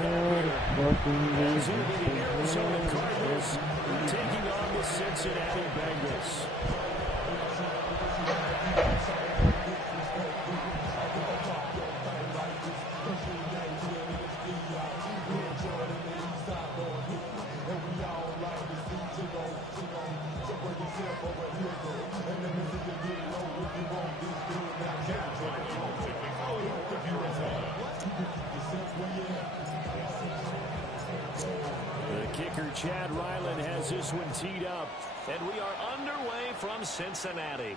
snap here. As it'll be the Arizona Cardinals taking on the Cincinnati Bengals. Kicker Chad Ryland has this one teed up. And we are underway from Cincinnati.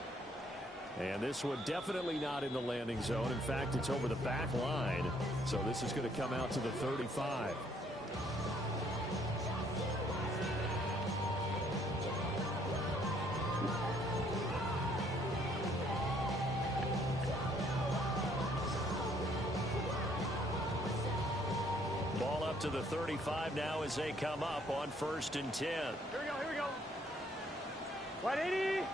And this one definitely not in the landing zone. In fact, it's over the back line. So this is going to come out to the 35. To the 35 now as they come up on 1st and 10. Here we go. 180.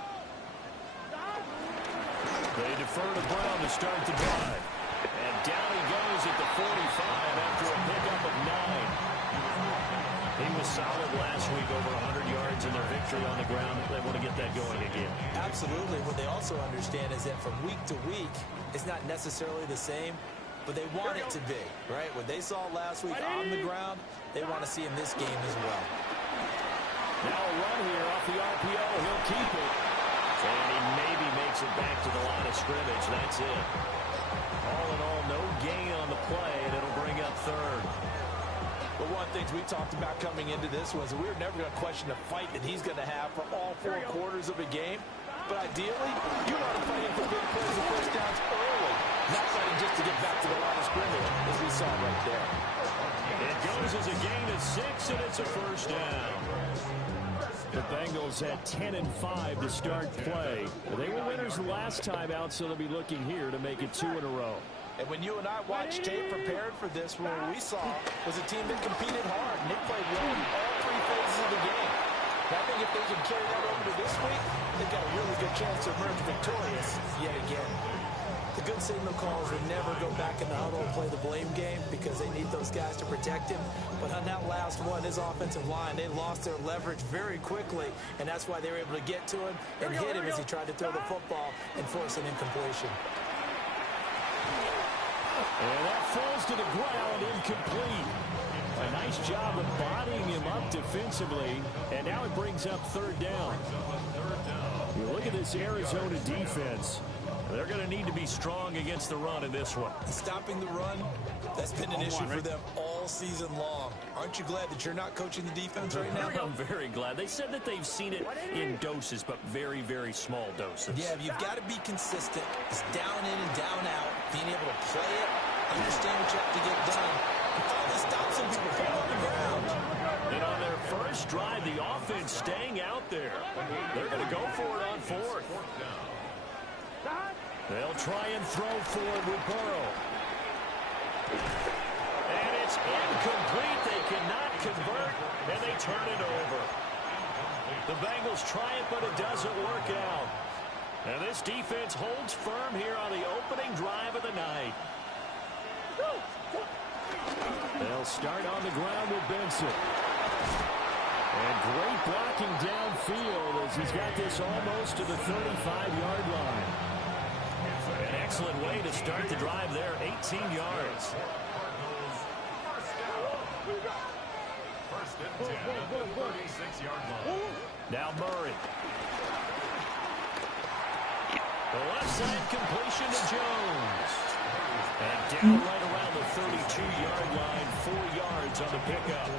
They defer to Brown to start the drive. And down he goes at the 45 after a pickup of 9. He was solid last week, over 100 yards in their victory on the ground. They want to get that going again. Absolutely. What they also understand is that from week to week, it's not necessarily the same, but they want it to be, right? What they saw last week on the ground, they want to see in this game as well. Now a run here off the RPO. He'll keep it. And he maybe makes it back to the line of scrimmage. That's it. All in all, no gain on the play, and it'll bring up 3rd. But one of the things we talked about coming into this was that we were never going to question the fight that he's going to have for all 4 quarters of a game. But ideally, you want to fight him for big plays and first downs early, not fighting just to get back to the line of scrimmage, as we saw right there. It goes as a gain of 6, and it's a first down. The Bengals had 10 and 5 to start play. They were winners the last time out, so they'll be looking here to make it 2 in a row. And when you and I watched tape prepared for this, what we saw was a team that competed hard, and they played well in all 3 phases of the game. And I think if they can carry that over to this week, they've got a really good chance to emerge victorious yet again. The good signal calls would never go back in the huddle and play the blame game because they need those guys to protect him. But on that last one, his offensive line, they lost their leverage very quickly, and that's why they were able to get to him and hit him as he tried to throw the football and force an incompletion. And that falls to the ground, incomplete. A nice job of bodying him up defensively, and now it brings up 3rd down. You look at this Arizona defense. They're going to need to be strong against the run in this one. Stopping the run, that's been an issue for them all season long. Aren't you glad that you're not coaching the defense right now? I'm very glad. They said that they've seen it in doses, but very, very small doses. Yeah, you've got to be consistent. It's down in and down out, being able to play it, understand what you have to get done, and finally stop some people from on the ground. And on their first drive, the offense staying out there. They're going to go for it on 4th. They'll try and throw forward with Burrow. And it's incomplete. They cannot convert, and they turn it over. The Bengals try it, but it doesn't work out. And this defense holds firm here on the opening drive of the night. They'll start on the ground with Benson. And great blocking downfield as he's got this almost to the 35-yard line. An excellent way to start the drive there, 18 yards. First and 10 at the 36-yard line. Now Murray. The left side completion to Jones. And down right around the 32-yard line, 4 yards on the pickup.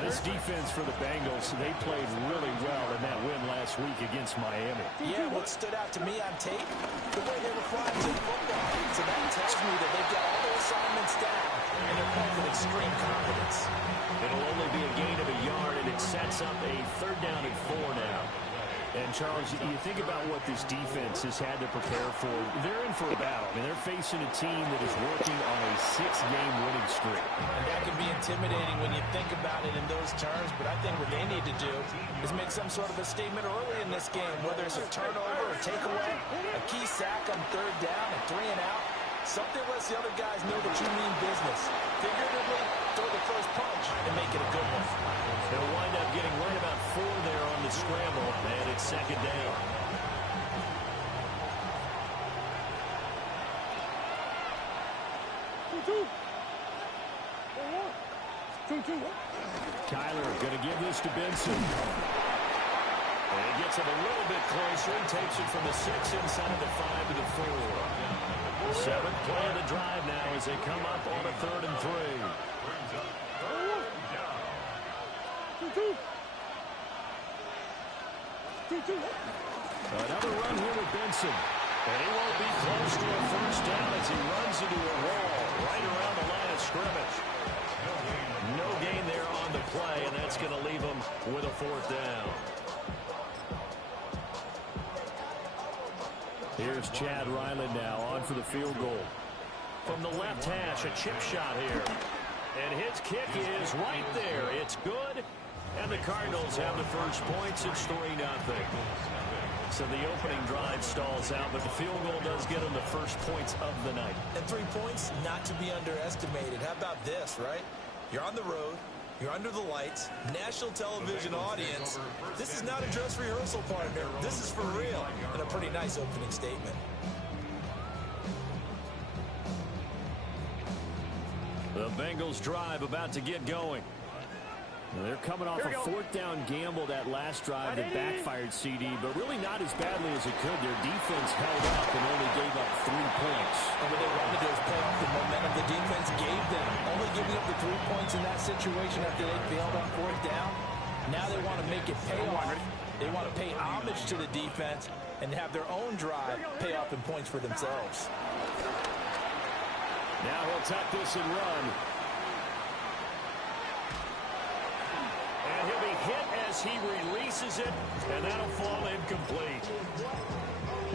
This defense for the Bengals, they played really well in that win last week against Miami. Yeah, what stood out to me on tape, the way they were flying to the football. So that tells me that they've got all their assignments down, and they're playing with extreme confidence. It'll only be a gain of a yard, and it sets up a 3rd down and 4 now. And, Charles, you think about what this defense has had to prepare for. They're in for a battle. I mean, they're facing a team that is working on a 6-game winning streak. And that can be intimidating when you think about it in those terms, but I think what they need to do is make some sort of a statement early in this game, whether it's a turnover or takeaway, a key sack on 3rd down, a 3 and out. Something lets the other guys know that you mean business. second down. Kyler going to give this to Benson. And he gets him a little bit closer. He takes it from the 6 inside the 5 to the 4. 7th play of the drive now as they come up on a 3rd and 3. Another run here with Benson. And he won't be close to a first down as he runs into a wall right around the line of scrimmage. No gain there on the play, and that's going to leave him with a 4th down. Here's Chad Ryland now on for the field goal. From the left hash, a chip shot here. And his kick is right there. It's good. And the Cardinals have the first points. It's 3-0. So the opening drive stalls out, but the field goal does get them the first points of the night. And 3 points, not to be underestimated. How about this, right? You're on the road. You're under the lights. National television audience. This is not a dress rehearsal, partner. This is for real. And a pretty nice opening statement. The Bengals drive about to get going. They're coming off a 4th down gamble that last drive that backfired CD, but really not as badly as it could. Their defense held up and only gave up 3 points. And what they wanted to do is play off the momentum the defense gave them. Only giving up the 3 points in that situation after they failed on 4th down. Now they want to make it pay off. They want to pay homage to the defense and have their own drive pay off in points for themselves. Now he'll tuck this and run. And he'll be hit as he releases it, and that'll fall incomplete.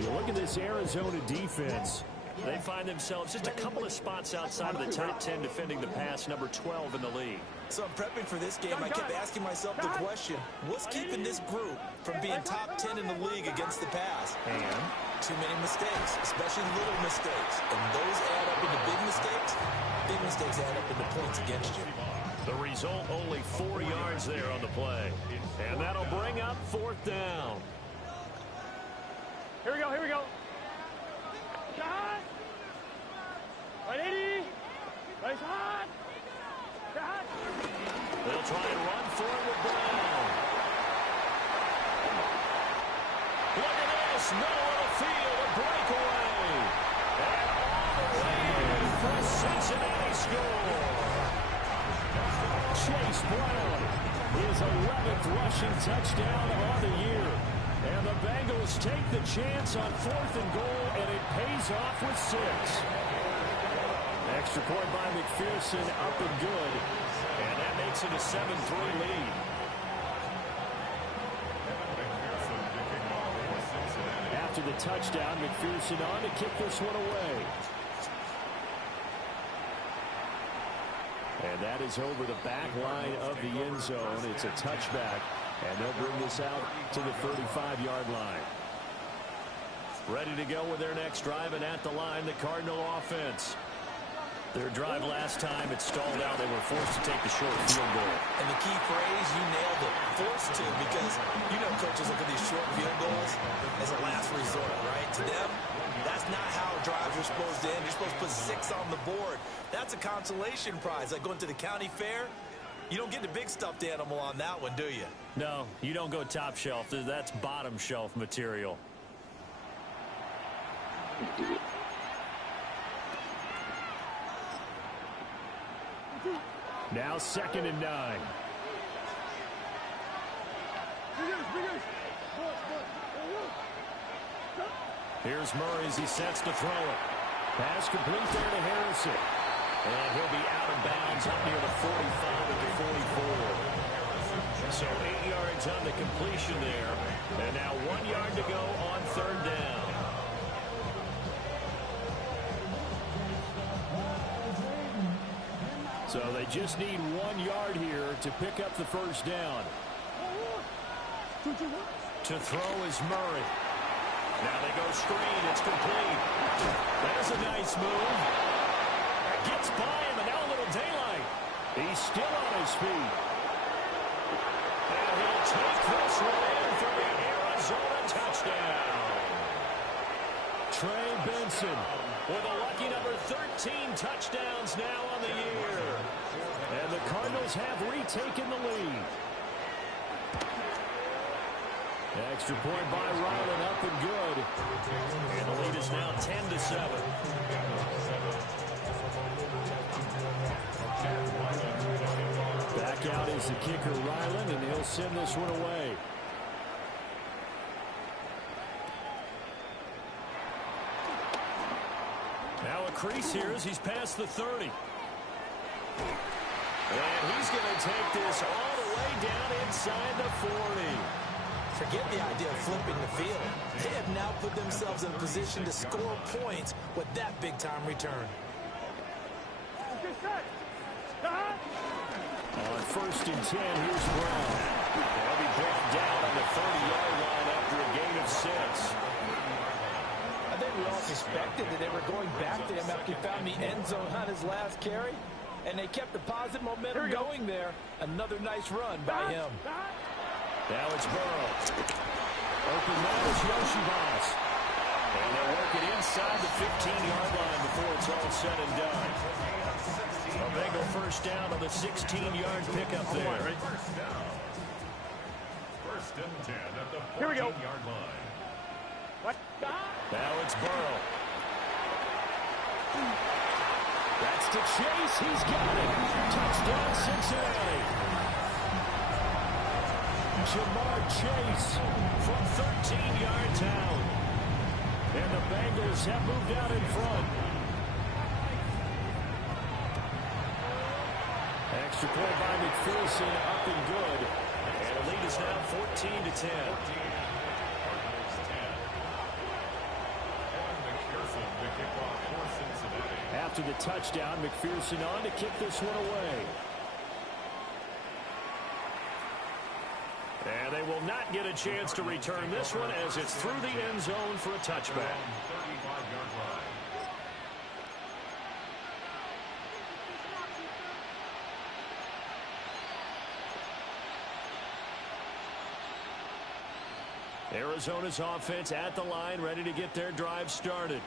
You look at this Arizona defense. They find themselves just a couple of spots outside of the top 10 defending the pass, number 12 in the league. So I'm prepping for this game. I kept asking myself the question, what's keeping this group from being top 10 in the league against the pass? And too many mistakes, especially little mistakes. And those add up into big mistakes. Big mistakes add up into points against you. The result, only 4 yards there on the play. And that'll bring up 4th down. Here we go, here we go. Shot. 180. Nice hot. Shot. They'll try and run for it with Brown. Look at this. Middle of the field, a breakaway. And all the way in for a Cincinnati score. Chase Brown, his 11th rushing touchdown on the year. And the Bengals take the chance on 4th and goal, and it pays off with 6. Extra point by McPherson, up and good. And that makes it a 7-3 lead. After the touchdown, McPherson on to kick this one away. And that is over the back line of the end zone. It's a touchback, and they'll bring this out to the 35-yard line. Ready to go with their next drive, and at the line, the Cardinal offense. Their drive last time, it stalled out. They were forced to take the short field goal. And the key phrase, you nailed it. Forced to, because you know coaches look at these short field goals as a last resort, right? To them, that's not how drives are supposed to end. You're supposed to put 6 on the board. That's a consolation prize. Like going to the county fair, you don't get the big stuffed animal on that one, do you? No, you don't go top shelf. That's bottom shelf material. Now 2nd and 9. Here's Murray as he sets to throw it. Pass complete there to Harrison. And he'll be out of bounds up near the 45 at the 44. So 8 yards on the completion there. And now 1 yard to go on 3rd down. So they just need 1 yard here to pick up the first down. To throw is Murray. Now they go screen. It's complete. There's a nice move. Gets by him, and now a little daylight. He's still on his feet. And he'll take this one in for the Arizona touchdown. Trey Benson with a lucky number 13 touchdowns now on the year. And the Cardinals have retaken the lead. Extra point by Ryland, up and good. And the lead is now 10-7. Back out is the kicker, Ryland, and he'll send this one away. Now a crease here as he's past the 30. And he's going to take this all the way down inside the 40. Forget the idea of flipping the field. They have now put themselves in a position to score points with that big-time return. On 1st and 10, here's Brown. They'll be brought down on the 30-yard line after a gain of 6. I think we all suspected that they were going back to him after he found the end zone on his last carry, and they kept the positive momentum going there. Another nice run by him. Now it's Burrow. Open man is Yoshibas. And they'll work it inside the 15-yard line before it's all said and done. A Bengal first down on the 16-yard pickup there. First and 10 at the 14-yard line. Now it's Burrow. That's to Chase. He's got it. Touchdown, Cincinnati. Jamar Chase from 13 yards out. And the Bengals have moved out in front. Extra point by McPherson, up and good. And the lead is now 14-10. After the touchdown, McPherson on to kick this one away. And they will not get a chance to return this one as it's through the end zone for a touchback. Arizona's offense at the line, ready to get their drive started.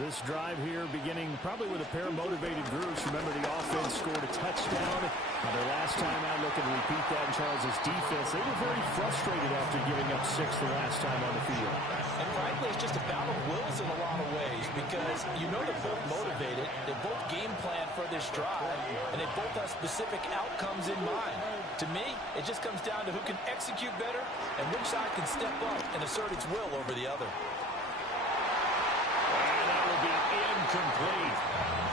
This drive here beginning probably with a pair of motivated groups. Remember, the offense scored a touchdown. Their last time out, looking to repeat that in Charles' defense. They were very frustrated after giving up 6 the last time on the field. And frankly, it's just a battle of wills in a lot of ways because you know they're both motivated. They both game plan for this drive, and they both have specific outcomes in mind. To me, it just comes down to who can execute better and which side can step up and assert its will over the other. Incomplete.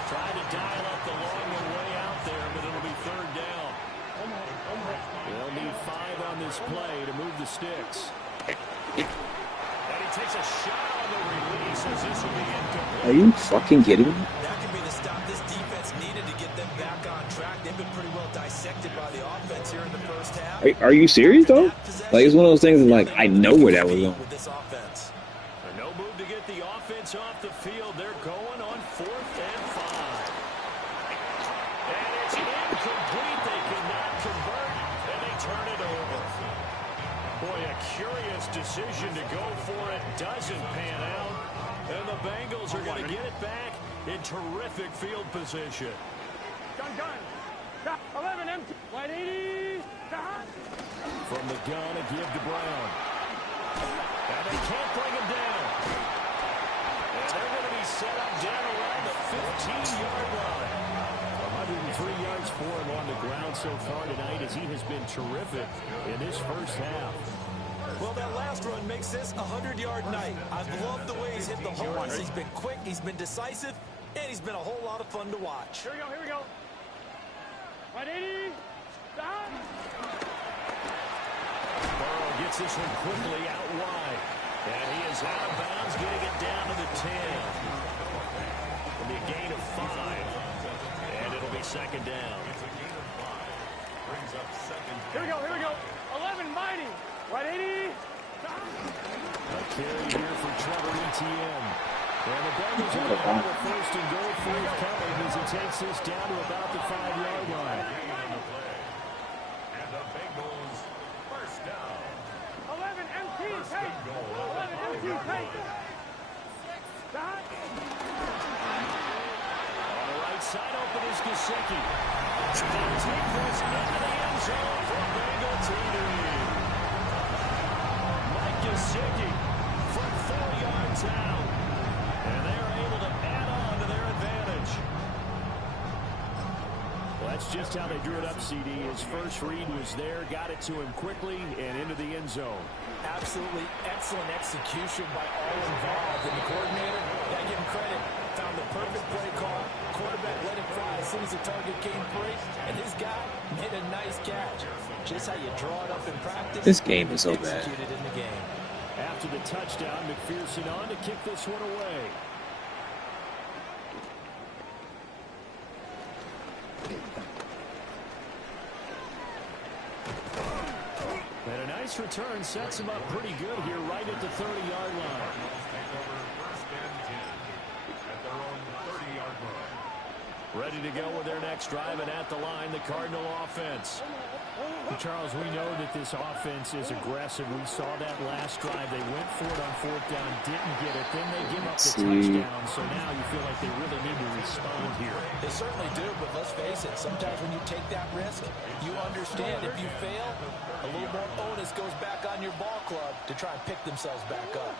Trying to dial up the long one way out there, but it'll be third down. They'll need 5 on this play to move the sticks. And he takes a shot on the release as this will be incomplete. Are you fucking kidding me? That could be the stop this defense needed to get them back on track. They've been pretty well dissected by the offense here in the first half. Are you serious, though? Like, it's one of those things that, like, I know where that was going. With this offense. No move to get the offense off the field. They're going on 4th and 5. And it's incomplete. They cannot convert, and they turn it over. Boy, a curious decision to go for it. Doesn't pan out. And the Bengals are going to get it back in terrific field position. Gun. 11 empty. 180. From the gun, a give to Brown. And they can't bring him down. And they're going to be set up down around the 15-yard line. 103 yards for him on the ground so far tonight as he has been terrific in this first half. Well, that last run makes this a 100-yard night. I've loved the way he's hit the holes. He's been quick, he's been decisive, and he's been a whole lot of fun to watch. Here we go. 180. Burrow gets this one quickly out wide. And he is out of bounds, getting it down to the 10. It'll be a gain of 5. And it'll be second down. Here we go. 11 mighty. 180. A carry here for Trevor Etienne. And the Bengals are going to have a first and goal forthcoming as he takes this down to about the 5-yard line. And the Bengals first down. 11 empty. On the right side, open is Gesicki. They'll take this into the end zone for a Bengal TD. Mike Gesicki from 4 yards out. And they're able to add on to their advantage. Well, that's just how they drew it up, CD. His first read was there, got it to him quickly, and into the end zone. Absolutely excellent execution by all involved. And the coordinator, got to give him credit, found the perfect play call. Quarterback let it fly as soon as the target came free. And his guy made a nice catch. Just how you draw it up in practice. This game is so bad. Executed in the game. After the touchdown, McPherson on to kick this one away. And a nice return sets him up pretty good here right at the 30-yard line. Ready to go with their next drive, and at the line, the Cardinal offense. Charles, we know that this offense is aggressive. We saw that last drive. They went for it on 4th down, didn't get it. Then they give up the touchdown. So now you feel like they really need to respond here. They certainly do, but let's face it, sometimes when you take that risk, you understand if you fail, a little more onus goes back on your ball club to try and pick themselves back up.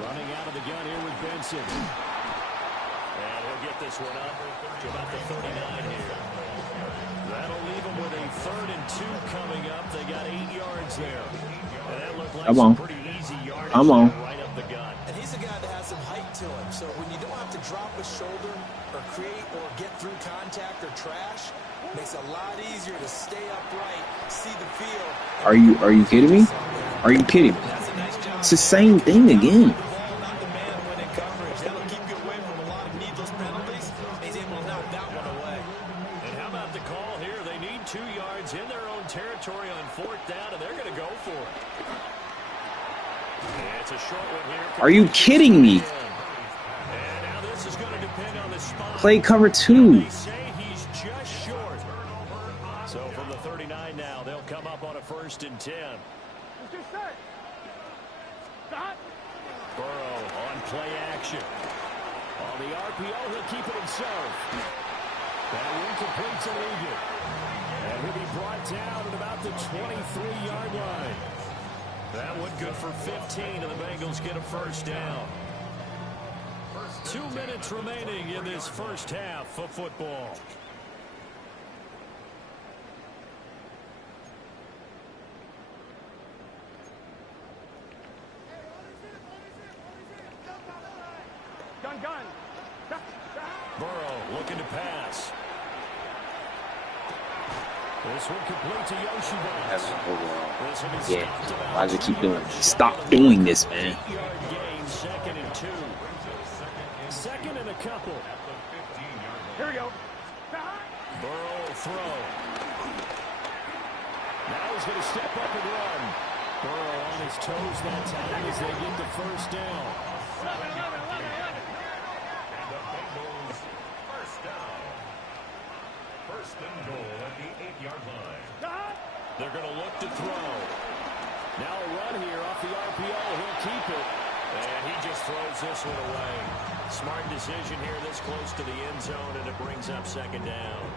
Running out of the gun here with Benson. And he'll get this one up to about the 39 here. That'll leave them with a 3rd and 2 coming up. They got 8 yards there. And that looked like some pretty easy yardage right up the gut. And he's a guy that has some height to him. So when you don't have to drop a shoulder or create or get through contact or trash, it makes it a lot easier to stay upright, see the field. Are you kidding me? Are you kidding me? It's the same thing again. In their own territory on 4th down, and they're going to go for it. And it's a short one here. Are you kidding me? And now this is going to depend on the spot. Play cover 2. They say he's just short. So from the 39 now, they'll come up on a 1st and 10. Burrow on play action. On the RPO, he'll keep it himself. That incomplete to Ligon. And he'll be brought down at about the 23-yard line. That one good for 15, and the Bengals get a 1st down. 2 minutes remaining in this first half of football. Burrow looking to pass. This one complete to Yoshibas. Yeah, why does it keep doing this? Stop doing this, man. 8-yard gain, 2nd and 2. 2nd and a couple. Here we go. Burrow throw. Now he's going to step up and run. Burrow on his toes that time as they get the 1st down. 1st and goal at the 8-yard line. They're going to look to throw. Now a run here off the RPO. He'll keep it. And he just throws this one away. Smart decision here this close to the end zone, and it brings up 2nd down.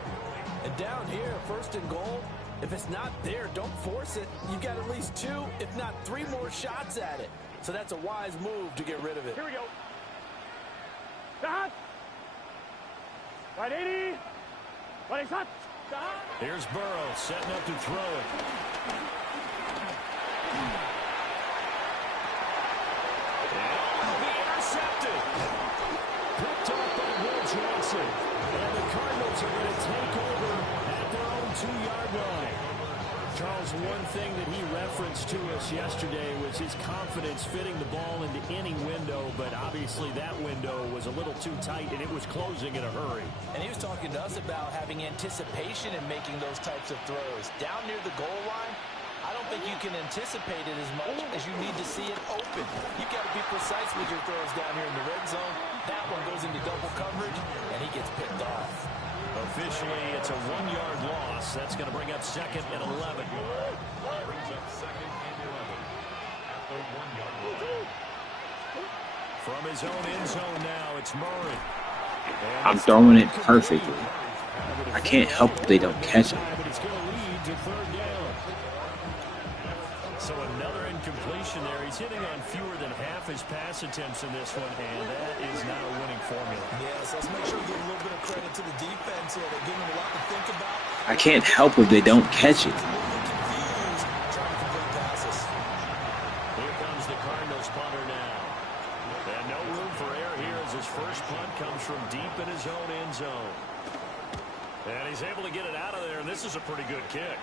And down here, 1st and goal, if it's not there, don't force it. You've got at least 2, if not 3 more shots at it. So that's a wise move to get rid of it. Here we go. Right 80. Right shot. Here's Burrow setting up to throw it. Intercepted. Picked up by Will Johnson. And the Cardinals are going to take over at their own 2-yard line. Charles, one thing that he referenced to us yesterday was his confidence fitting the ball into any window, but obviously that window was a little too tight, and it was closing in a hurry. And he was talking to us about having anticipation in making those types of throws. Down near the goal line, I don't think you can anticipate it as much as you need to see it open. You've got to be precise with your throws down here in the red zone. That one goes into double coverage, and he gets picked off. Officially, it's a 1-yard loss. That's going to bring up 2nd and 11. Brings up 2nd and 11. From his own end zone now, it's Murray. I'm throwing it perfectly. I can't help if they don't catch it. But it's going to lead to third down. So another incompletion there. He's hitting on fewer than half his pass attempts in this one, and that is not a winning formula. Yes, let's make sure we give a little bit of credit to the defense here. They're giving him a lot to think about. I can't help if they don't catch it. Confused, trying to complete passes. Here comes the Cardinals punter now. And no room for error here as his first punt comes from deep in his own end zone. And he's able to get it out of there, and this is a pretty good kick.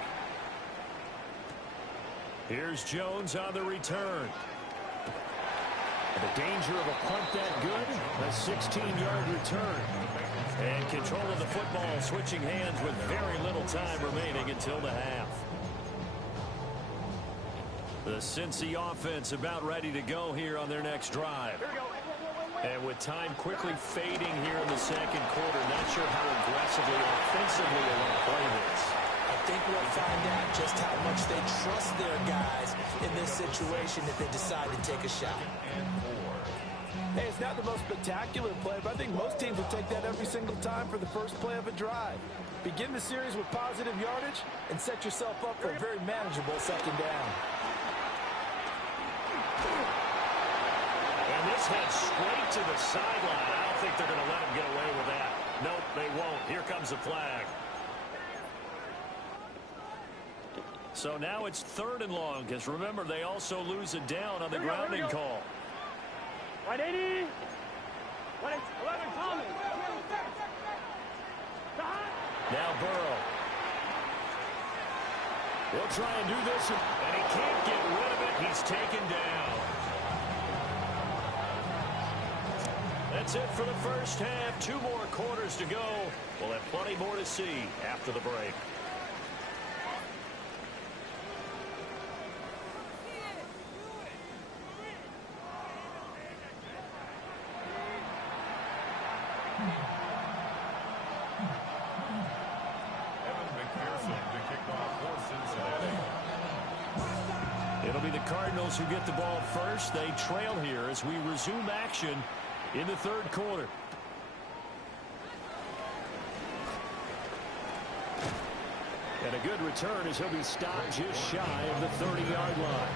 Here's Jones on the return. The danger of a punt that good, a 16-yard return. And control of the football switching hands with very little time remaining until the half. The Cincy offense about ready to go here on their next drive. And with time quickly fading here in the second quarter, not sure how aggressively offensively they want to play this. I think we'll find out just how much they trust their guys in this situation if they decide to take a shot. Hey, it's not the most spectacular play, but I think most teams will take that every single time for the first play of a drive. Begin the series with positive yardage and set yourself up for a very manageable second down. And this heads straight to the sideline. I don't think they're going to let him get away with that. Nope, they won't. Here comes the flag. So now it's 3rd and long, because remember, they also lose a down on the grounding call. 180. 11 coming. Now Burrow. He'll try and do this, and he can't get rid of it. He's taken down. That's it for the first half. 2 more quarters to go. We'll have plenty more to see after the break. It'll be the Cardinals who get the ball first. They trail here as we resume action in the 3rd quarter. And a good return as he'll be stopped just shy of the 30-yard line.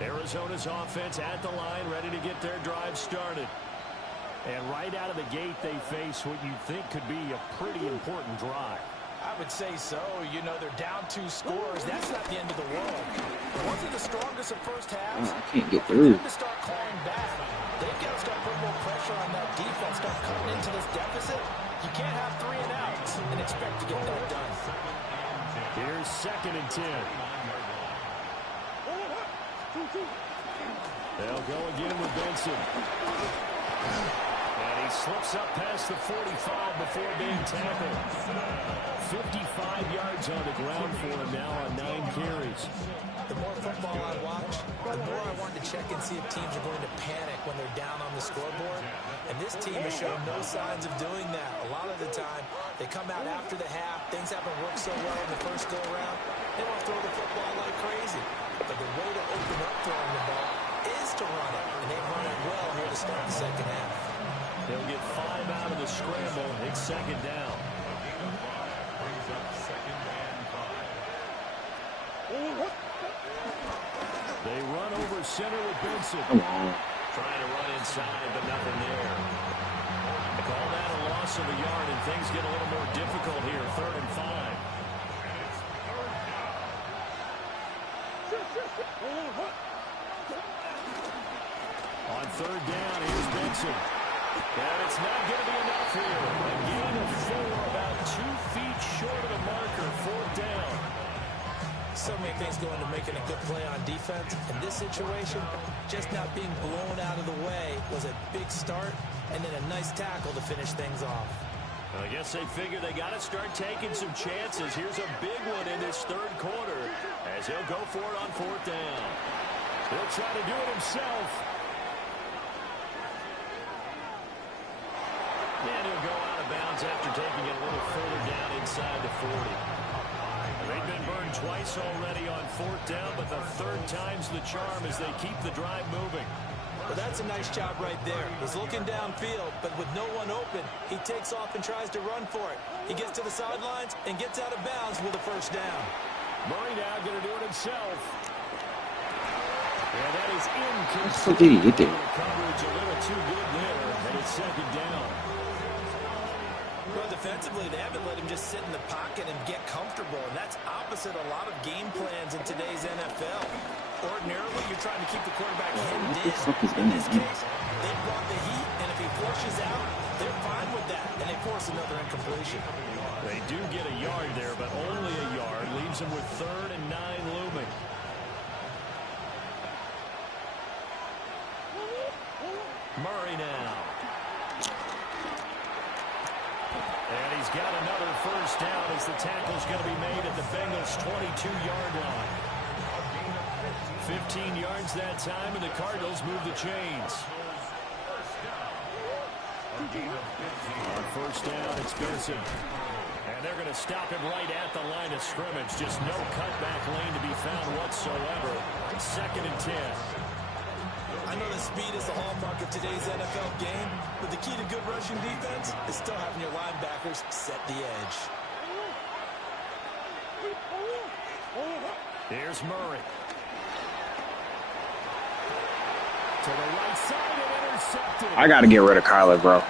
Arizona's offense at the line, ready to get their drive started. And right out of the gate, they face what you think could be a pretty important drive. I would say so. You know, they're down 2 scores. That's not the end of the world. It wasn't the strongest of first halves. I can't get through. To start calling back. They've got to start putting more pressure on that defense, start cutting into this deficit. You can't have 3 and outs and expect to get that done. Here's 2nd and 10. They'll go again with Benson. And he slips up past the 45 before being tackled. 55 yards on the ground for him now on 9 carries. The more football I watch, the more I want to check and see if teams are going to panic when they're down on the scoreboard. And this team has shown no signs of doing that. A lot of the time, they come out after the half. Things haven't worked so well in the first go-around. They want to throw the football like crazy. But the way to open up throwing the ball is to run it. And they've run it well here to start the second half. They'll get 5 out of the scramble. It's 2nd down. They run over center with Benson. Trying to run inside, but nothing there. Call that a loss of a yard, and things get a little more difficult here. 3rd and 5. On 3rd down, here's Benson. And it's not going to be enough here. A gain of 4, about 2 feet short of the marker. 4th down. So many things go into making a good play on defense. In this situation, just not being blown out of the way was a big start, and then a nice tackle to finish things off. I guess they figure they got to start taking some chances. Here's a big one in this 3rd quarter as he'll go for it on 4th down. He'll try to do it himself. And he'll go out of bounds yards after taking it a little further down inside the 40. They've been burned twice already on 4th down, but the 3rd time's the charm as they keep the drive moving. Well, that's a nice job right there. He's looking downfield, but with no one open, he takes off and tries to run for it. He gets to the sidelines and gets out of bounds with a 1st down. Murray now going to do it himself. And that is incomplete. How did he get there? Coverage a little too good there, and it's 2nd down. Well, defensively, they haven't let him just sit in the pocket and get comfortable, and that's opposite a lot of game plans in today's NFL. Ordinarily, you're trying to keep the quarterback hemmed in. In this case, they brought the heat, and if he flushes out, they're fine with that, and they force another incompletion. They do get a yard there, but only a yard. Leaves them with 3rd and 9 looming. Murray now. And he's got another 1st down as the tackle's going to be made at the Bengals' 22-yard line. 15 yards that time, and the Cardinals move the chains. On 1st down, it's Benson. And they're going to stop him right at the line of scrimmage. Just no cutback lane to be found whatsoever. 2nd and 10. I know that speed is the hallmark of today's NFL game, but the key to good rushing defense is still having your linebackers set the edge. Here's Murray. To the right side and intercepted. I got to get rid of Kyler, bro.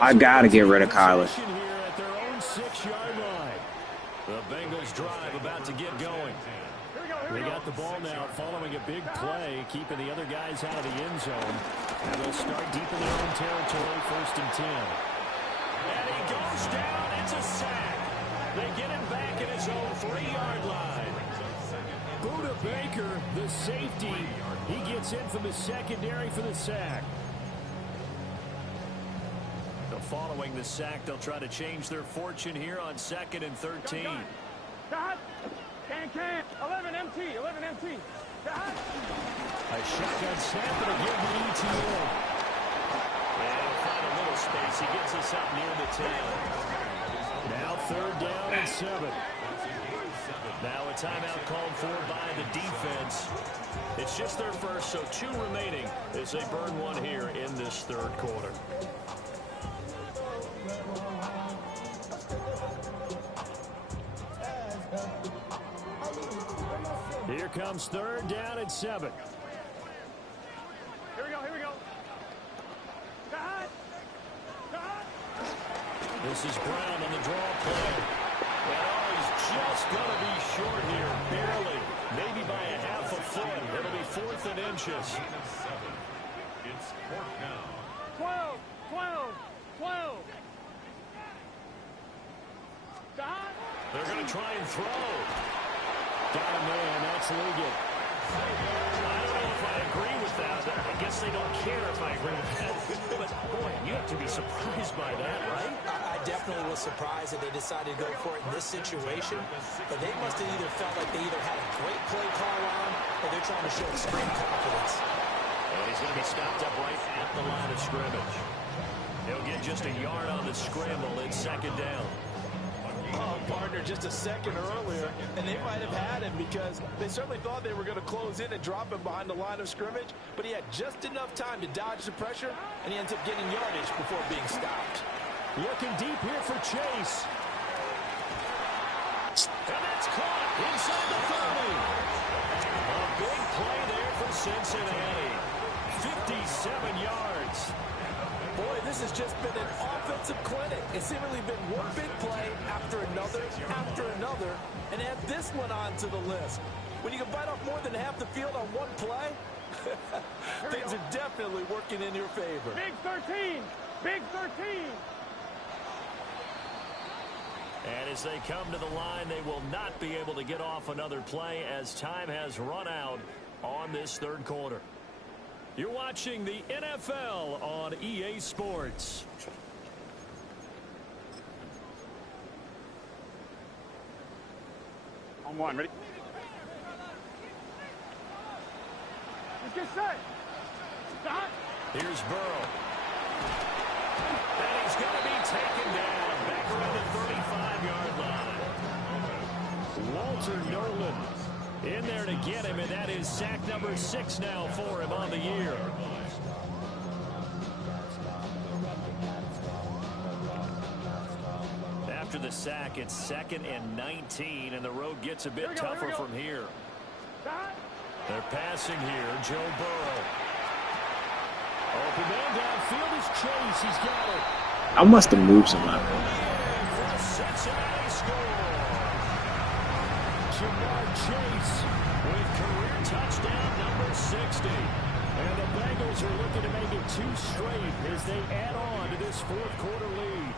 I got to get rid of Kyler. Here at their own 6-yard line. The Bengals drive about to get going. They got the ball now following a big play, keeping the other guys out of the end zone. And they'll start deep in their own territory, 1st and 10. And he goes down. It's a sack. They get him back at his own 3-yard line. Buda Baker, the safety, he gets in from the secondary for the sack. Following the sack, they'll try to change their fortune here on 2nd and 13. Can. 11 MT. 11 MT. A shotgun snap and again the ETA. And he'll find a little space. He gets us up near the 10. Now 3rd down and 7. Now a timeout called for by the defense. It's just their 1st, so 2 remaining as they burn one here in this 3rd quarter. Here comes 3rd down and 7. Here we go. This is Brown on the draw play. And he's just going to be short here, barely. Maybe by a half a foot. It'll be 4th and inches. It's 4th down. 12. They're going to try and throw. Got him there, and that's legal. I don't know if I agree with that. I guess they don't care if I agree with that. But, boy, you have to be surprised by that, right? I definitely was surprised that they decided to go for it in this situation. But they must have either felt like they either had a great play call on or they're trying to show extreme confidence. And he's going to be stopped up right at the line of scrimmage. He'll get just a yard on the scramble. It's 2nd down. Oh, partner, just a second earlier, and they might have had him because they certainly thought they were going to close in and drop him behind the line of scrimmage, but he had just enough time to dodge the pressure, and he ends up getting yardage before being stopped. Looking deep here for Chase. And that's caught inside the 30. A big play there for Cincinnati. 57 yards. Boy, this has just been an offensive clinic. It's seemingly been one big play after another, and add this one onto the list. When you can bite off more than half the field on one play, things are definitely working in your favor. Big 13. Big 13. And as they come to the line, they will not be able to get off another play as time has run out on this 3rd quarter. You're watching the NFL on EA Sports. On 1, ready? Let's get set. Here's Burrow. And he's going to be taken down back around the 35-yard line. Walter Nolan in there to get him, and that is sack number 6 now for him on the year. After the sack, it's 2nd and 19, and the road gets a bit tougher from here. They're passing here. Joe Burrow. Open man downfield is Chase. He's got it. I must have moved somehow. Cincinnati score. Jamar Chase with career touchdown number 60. And the Bengals are looking to make it 2 straight as they add on to this 4th quarter lead.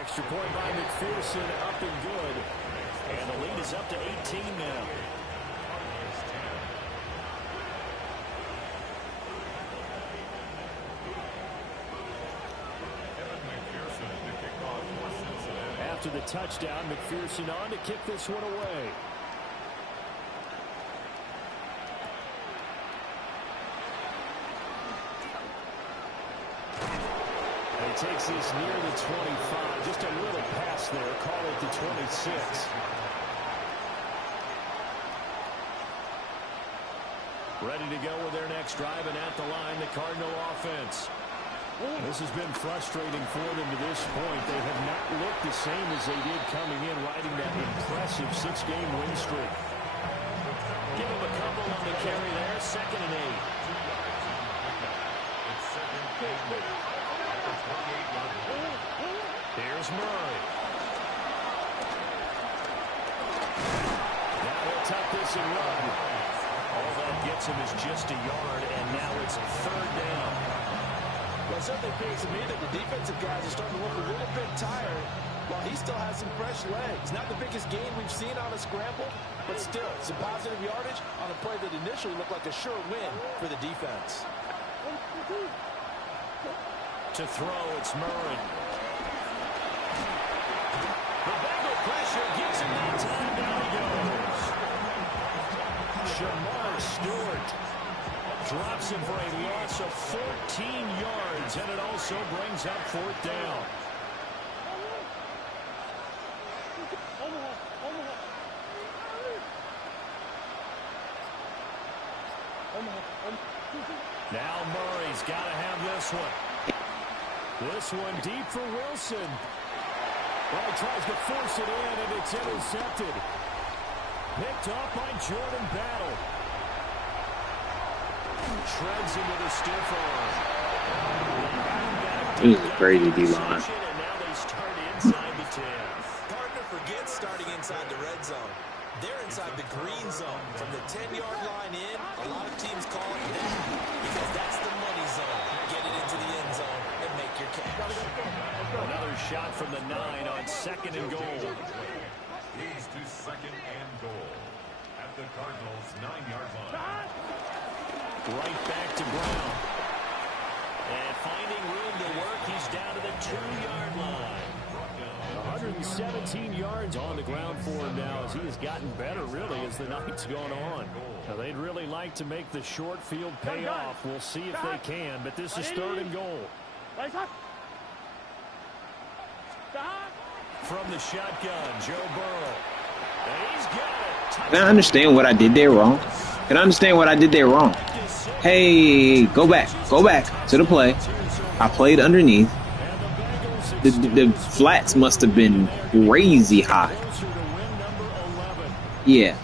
Extra point by McPherson, up and good. And the lead is up to 18 now. After the touchdown, McPherson on to kick this one away. He takes this near the 25. Just a little pass there. Call it the 26. Ready to go with their next drive, and at the line, the Cardinal offense. This has been frustrating for them to this point. They have not looked the same as they did coming in, riding that impressive 6-game win streak. Give them a couple on the carry there. 2nd and 8. Here's Murray. Now he'll tuck this and run. All that gets him is just a yard, and now it's 3rd down. Well, it certainly appears to me that the defensive guys are starting to look a little bit tired while he still has some fresh legs. Not the biggest gain we've seen on a scramble, but still some positive yardage on a play that initially looked like a sure win for the defense. To throw, it's Murray. The Bengal pressure gives him that time. Down he goes. Jamar Stewart drops him for a loss of 14 yards, and it also brings up 4th down. Now Murray's got to have this one. This one deep for Wilson. Well, he tries to force it in, and it's intercepted. Picked off by Jordan Battle. Treads him with a stiff arm. This is a crazy D-line. And now they start inside the 10. Partner forgets starting inside the red zone. They're inside the green zone. From the 10-yard line in, a lot of teams call it that because that's the money zone. Get it into the end zone and make your cash. Another shot from the 9 on 2nd and goal. He's to 2nd and goal at the Cardinals' 9-yard line. Right back to Brown. And finding room to work, he's down to the 2-yard line. 117 yards on the ground for him now as he has gotten better, really, as the night's gone on. Now, they'd really like to make the short field pay off. We'll see if they can, but this is 3rd and goal. From the shotgun, Joe Burrow. And he's got it. Can I understand what I did there wrong? Can I understand what I did there wrong? Hey, go back to the play. I played underneath. The flats must have been crazy high. Yeah,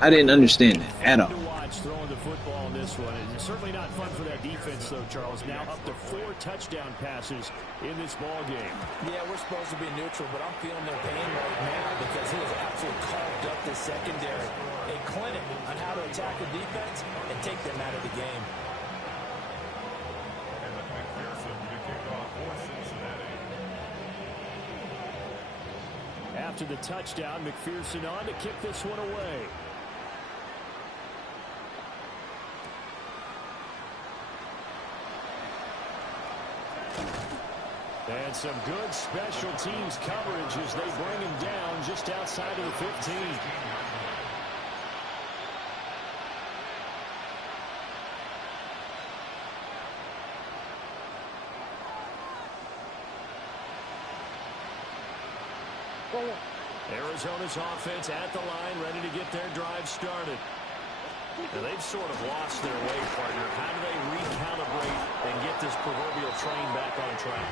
I didn't understand it at all. Throwing the football in this one. It's certainly not fun for that defense, though, Charles. Now up to 4 touchdown passes in this ball game. Yeah, we're supposed to be neutral, but I'm feeling their pain right now because he has absolutely carved up the secondary. A clinic on how to attack a defense and take them out of the game. And the McPherson to kick off for Cincinnati. After the touchdown, McPherson on to kick this one away. And some good special teams coverage as they bring him down just outside of the 15. Arizona's offense at the line, ready to get their drive started. Now they've sort of lost their way, partner. How do they recalibrate and get this proverbial train back on track?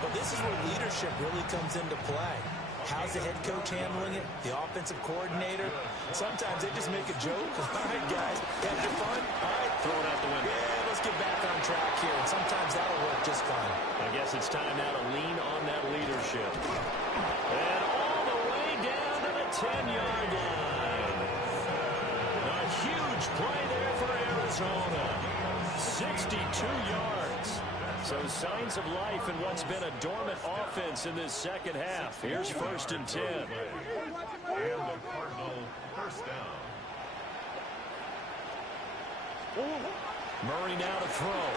Well, this is where leadership really comes into play. How's the head coach handling it? The offensive coordinator? Sometimes they just make a joke. All right, guys, have your fun? All right. Throw it out the window. Yeah, let's get back on track here. And sometimes that'll work just fine. I guess it's time now to lean on that leadership. And all the way down to the 10-yard line. A huge play there for Arizona. 62 yards. So signs of life in what's been a dormant offense in this second half. Here's 1st and 10. And the Cardinal first down. Murray now to throw.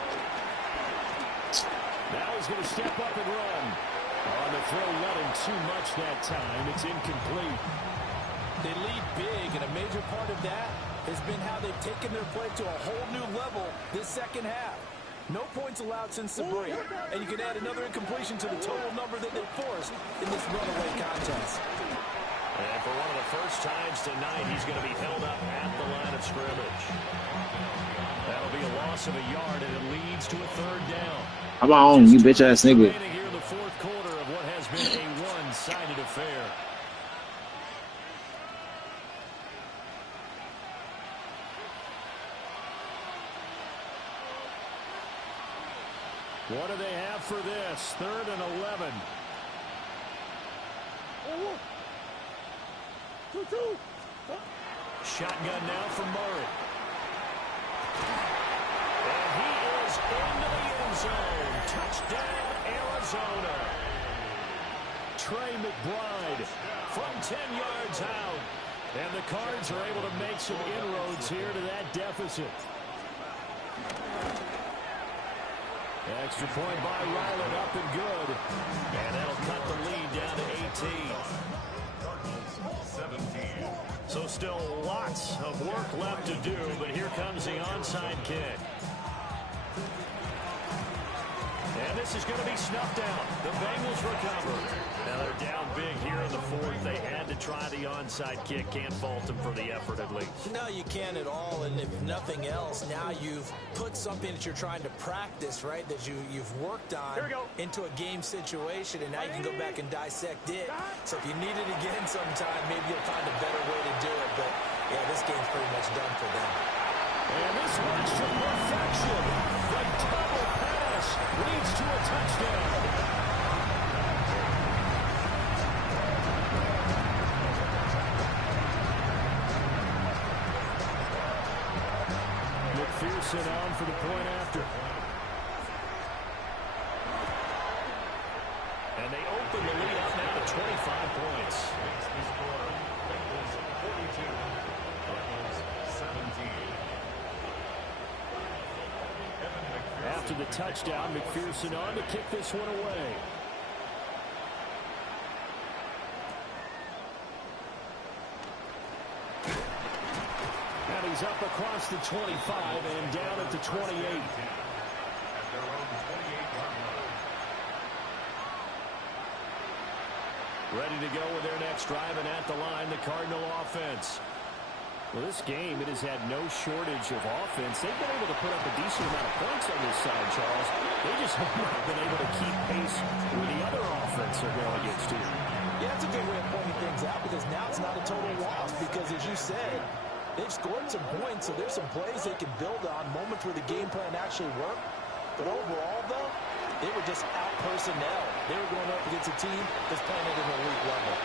Now he's going to step up and run. On the throw, not in too much that time. It's incomplete. They lead big, and a major part of that has been how they've taken their play to a whole new level this second half. No points allowed since the break, and you can add another incompletion to the total number that they forced in this runaway contest. And for one of the first times tonight, he's going to be held up at the line of scrimmage. That'll be a loss of a yard, and it leads to a 3rd down. How about you bitch-ass nigga? Here in the 4th quarter of what has been a one-sided affair. What do they have for this? 3rd and 11. Shotgun now for Murray. And he is into the end zone. Touchdown, Arizona. Trey McBride from 10 yards out. And the Cards are able to make some inroads here to that deficit. Extra point by Ryland, up and good. And that'll cut the lead down to 18. Cardinals 17. So still lots of work left to do, but here comes the onside kick. And this is going to be snuffed out. The Bengals recover. Now they're down big here in the 4th. They had to try the onside kick. Can't fault them for the effort at least. No, you can't at all. And if nothing else, now you've put something that you're trying to practice, right, that you've worked on into a game situation, and now you can go back and dissect it. So if you need it again sometime, maybe you'll find a better way to do it. But, yeah, this game's pretty much done for them. And this runs to perfection. The double pass leads to a touchdown. McPherson on for the point after. And they open the lead up now to 25 points. Bengals 42. Cardinals 17. After the touchdown, McPherson on to kick this one away. And he's up across the 25 and down at the 28. At their own 28-yard line. Ready to go with their next drive, and at the line, the Cardinal offense. Well, this game, it has had no shortage of offense. They've been able to put up a decent amount of points on this side, Charles. They just have not been able to keep pace with the other offense they're going against here. Yeah, that's a good way of pointing things out, because now it's not a total loss, because as you said, they've scored some points, so there's some plays they can build on, moments where the game plan actually worked. But overall, though, they were just out personnel. They were going up against a team that's playing at an elite level.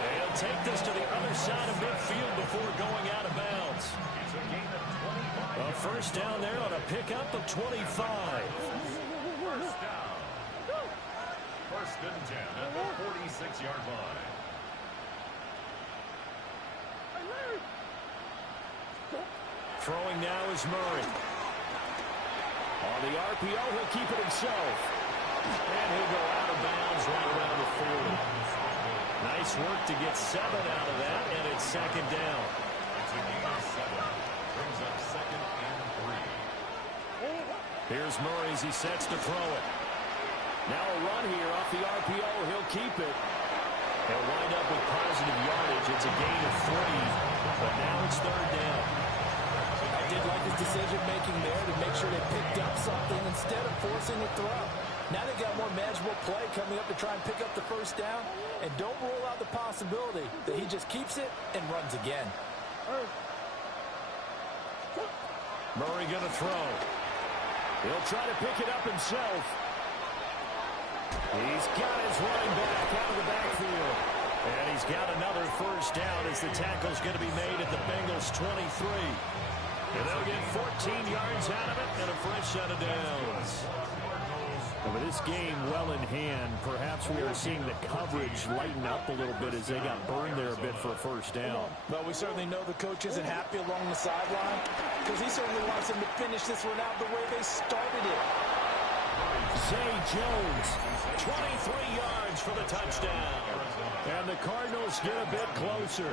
They'll take this to the other side of midfield before going out of bounds. It's a gain of 25. A first down there on a pickup of 25. First down. 1st and 10 at the 46-yard line. Throwing now is Murray. On the RPO, he'll keep it himself. And he'll go out of bounds right around the 40. Nice work to get 7 out of that, and it's 2nd down. It's a gain of 7. Brings up 2nd and 3. Here's Murray as he sets to throw it. Now a run here off the RPO. He'll keep it. They'll wind up with positive yardage. It's a gain of 3, but now it's third down. I did like his decision-making there to make sure they picked up something instead of forcing a throw. Now they got more manageable play coming up to try and pick up the first down, and don't rule out the possibility that he just keeps it and runs again. Murray going to throw. He'll try to pick it up himself. He's got his running back out of the backfield. And he's got another first down as the tackle's going to be made at the Bengals' 23. And they'll get 14 yards out of it and a fresh set of downs. And with this game well in hand, perhaps we are seeing the coverage lighten up a little bit as they got burned there a bit for a first down. Well, we certainly know the coach isn't happy along the sideline because he certainly wants them to finish this one out the way they started it. Zay Jones, 23 yards for the touchdown. And the Cardinals get a bit closer.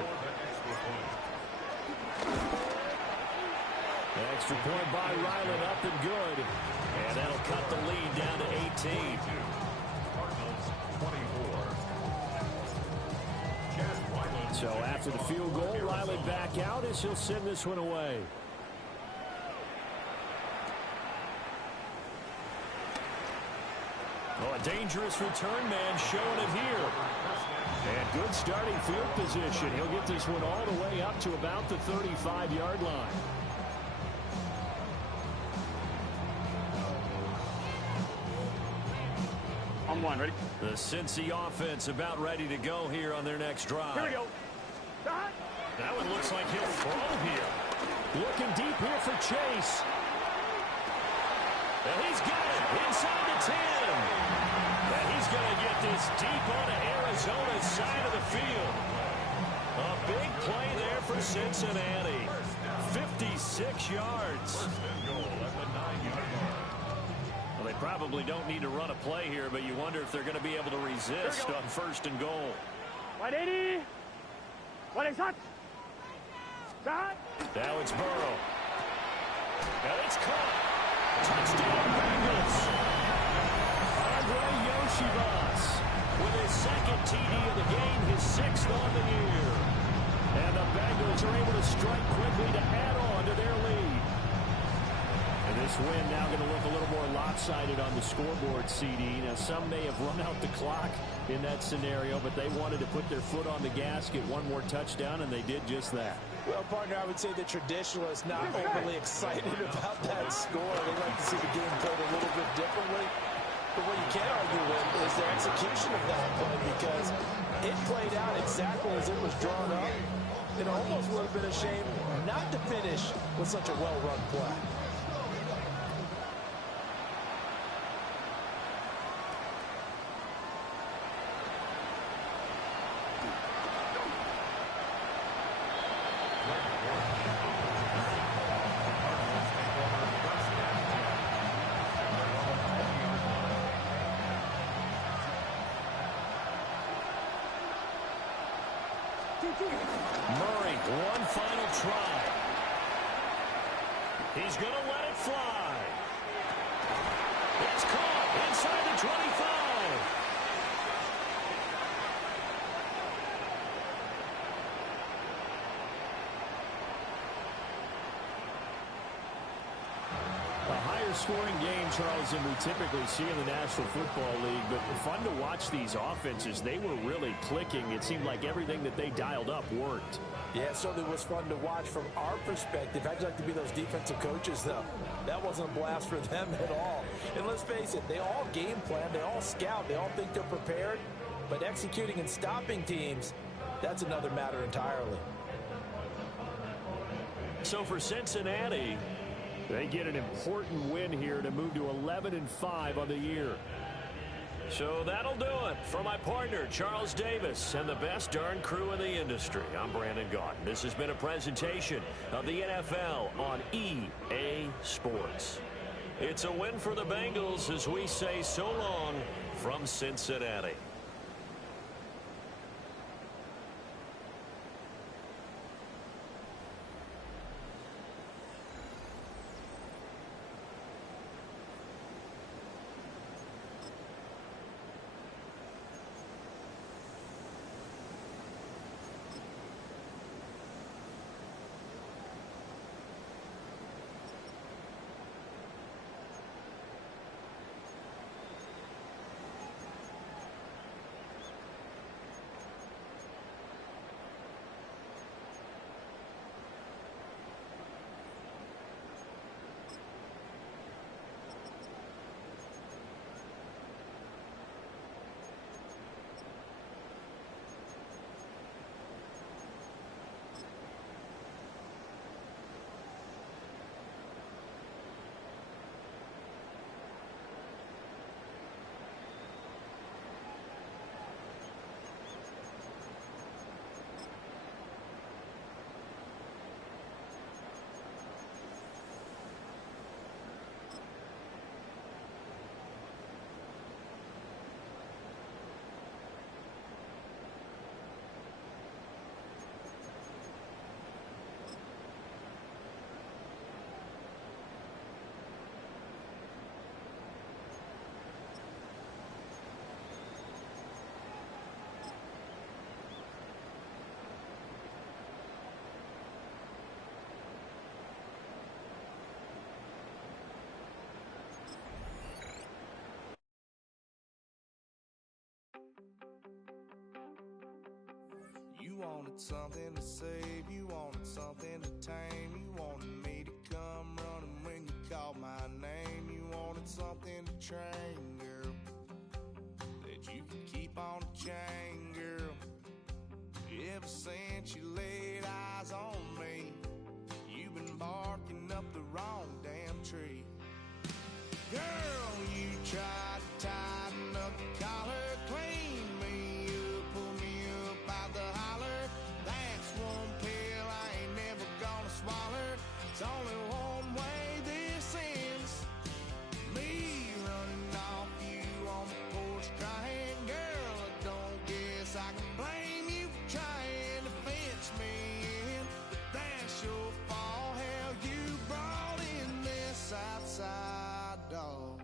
Extra point by Ryland, up and good. And that'll cut the lead down to 18. So after the field goal, Ryland back out as he'll send this one away. Oh, a dangerous return man showing it here. And good starting field position. He'll get this one all the way up to about the 35-yard line. On one, ready? The Cincy offense about ready to go here on their next drive. Here we go. That one looks like he'll throw here. Looking deep here for Chase. And he's got it inside the 10. And he's going to get this deep onto Arizona's side of the field. A big play there for Cincinnati. 56 yards. Well, they probably don't need to run a play here, but you wonder if they're going to be able to resist on first and goal. 180. 180. Now it's Burrow. And it's caught. Touchdown Bengals. Andre Yoshibas with his second TD of the game, his 6th on the year. And the Bengals are able to strike quickly to add on to their lead. And this win now going to look a little more lopsided on the scoreboard, CD. Now, some may have run out the clock in that scenario, but they wanted to put their foot on the gas, get one more touchdown, and they did just that. Well, partner, I would say the traditionalists not overly excited about that score. They like to see the game played a little bit differently. But what you can't argue with is the execution of that play because it played out exactly as it was drawn up. It almost would have been a shame not to finish with such a well-run play. Murray, one final try. He's going to let it fly. It's caught inside the 25. A higher scoring game, Charles, than we typically see in the National Football League, but fun to watch these offenses. They were really clicking. It seemed like everything that they dialed up worked. Yeah, it certainly was fun to watch from our perspective. I'd like to be those defensive coaches, though. That wasn't a blast for them at all. And let's face it, they all game plan, they all scout, they all think they're prepared. But executing and stopping teams, that's another matter entirely. So for Cincinnati, they get an important win here to move to 11-5 on the year. So that'll do it for my partner, Charles Davis, and the best darn crew in the industry. I'm Brandon Gaudin. This has been a presentation of the NFL on EA Sports. It's a win for the Bengals as we say so long from Cincinnati. You wanted something to save, you wanted something to tame. You wanted me to come running when you called my name. You wanted something to train, girl, that you could keep on the chain, girl. Ever since you laid eyes on me, you've been barking up the wrong damn tree. Girl, you tried to tighten up the collar, clean me up, pull me up out the holler. That's one pill I ain't never gonna swallow. It's only one way this ends. Me running off you on the porch crying. Girl, I don't guess I can blame you for trying to fence me in, but that's your fault. Hell, you brought in this outside dog.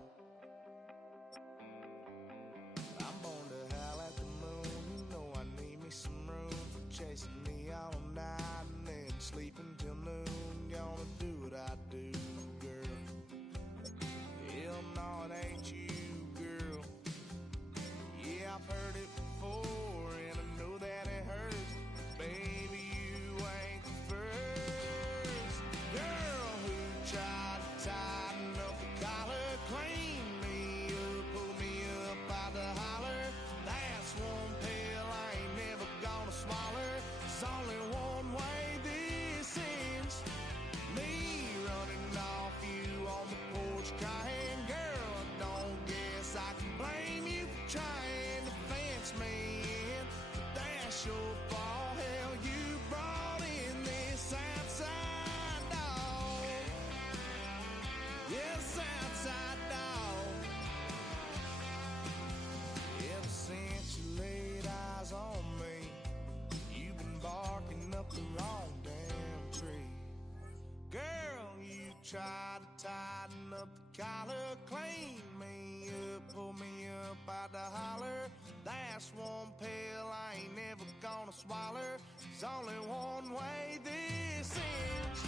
I'm born to howl at the moon. You know I need me some room for chasing me all night and then sleeping till noon. Gonna do what I do, girl. Hell no, it ain't you, girl. Yeah, I've heard it before and I know that it hurts. Baby, you ain't the first girl who tried to tighten up the collar, clean me up, pull me up out the holler. That's one pill I ain't never gonna swallow. It's only one way this ends. Me running off you on the porch crying. Girl, I don't guess I can blame you for trying to fence me in, but that's your fault. Hell, you brought in this outside dog. Yes, outside dog. Ever since you laid eyes on me, you've been barking up the wrong damn tree. Girl, you tried to tighten up the collar, clean me up, pull me up out the holler. That's one pill I ain't never gonna swallow. There's only one way this ends.